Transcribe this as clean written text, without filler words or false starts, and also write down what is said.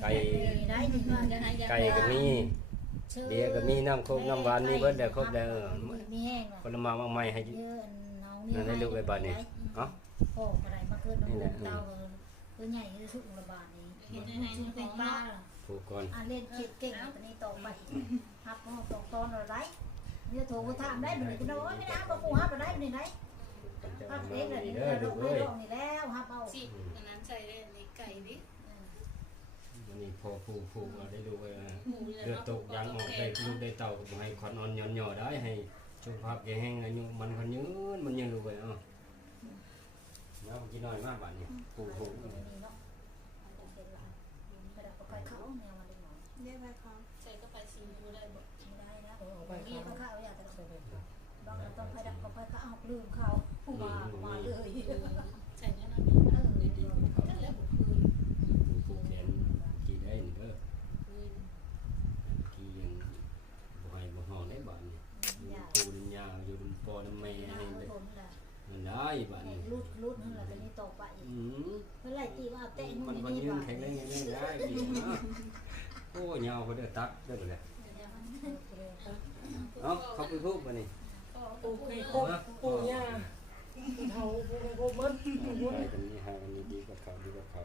ไก่ก็มีเบียร์ก็มีน้ำโคกน้ำหวานมีเบิดแล้วครบแล้วมีแห้ง คนละมามากมายให้นั่นให้ลูกไอ้บัดนี้เอ้า โอ้อะไรมาเกิดน้องเต้าคือใหญ่คือสุกระบาดนี้ชิ้นของป้า ผูกก่อน เล่นคิดเก่งตอนนี้ต่อไปฮับห้องตอนอะไรเนี่ยโทรถามได้บ่ได้น้อยไม่ได้บ่กูฮับได้บ่ได้ฮับเองเลยลูกไม่ร้องนี่แล้วฮับเอาสิอันนั้นใส่ได้ในไก่ดิ วันนี้พอผูกเอาได้ลูกเลือดตกยางออกได้ลูกได้เต่าก็ให้ขอนอ่อนย่อๆได้ให้สุขภาพแข็งแรงอายุมันคนยืนมันยังลูกเอ้ยเอ้าแล้วกินน้อยมากบัดนี้ผูกไปเขาแนวมันเรียก ได้ไปเขาใส่ก็ไปซีฟูได้บ่ ไม่ได้นะมีเขาข้าวอยากจะบางต้องไปดักเขาไปเขาเอาลืมเขามาเลย ใส่ได้นะดีๆก็แล้วบ่คือ ผูกแขนกี่ได้นี่เด้อกี่ยังบ่ให้บ่ห่อได้บัดนี้ปูนยาวอยู่ปอน้ำแม่ให้มันได้บัดนี้ รุดนั่นแหละจะนี่ต่อไปเมื่อไรตีว่าเตะ มันมันยืนแข็งแรงยังได้ดีนะโอ้ยาวเขาเด้อตัดเด้อเลยเอ้าเขาไปทุบมานี่ ปูเคยพบปูย่าปูเทาปูเคยพบเบิ้ล ให้กันนี้ให้กันนี้ดีกว่าเขาดีกว่าเขา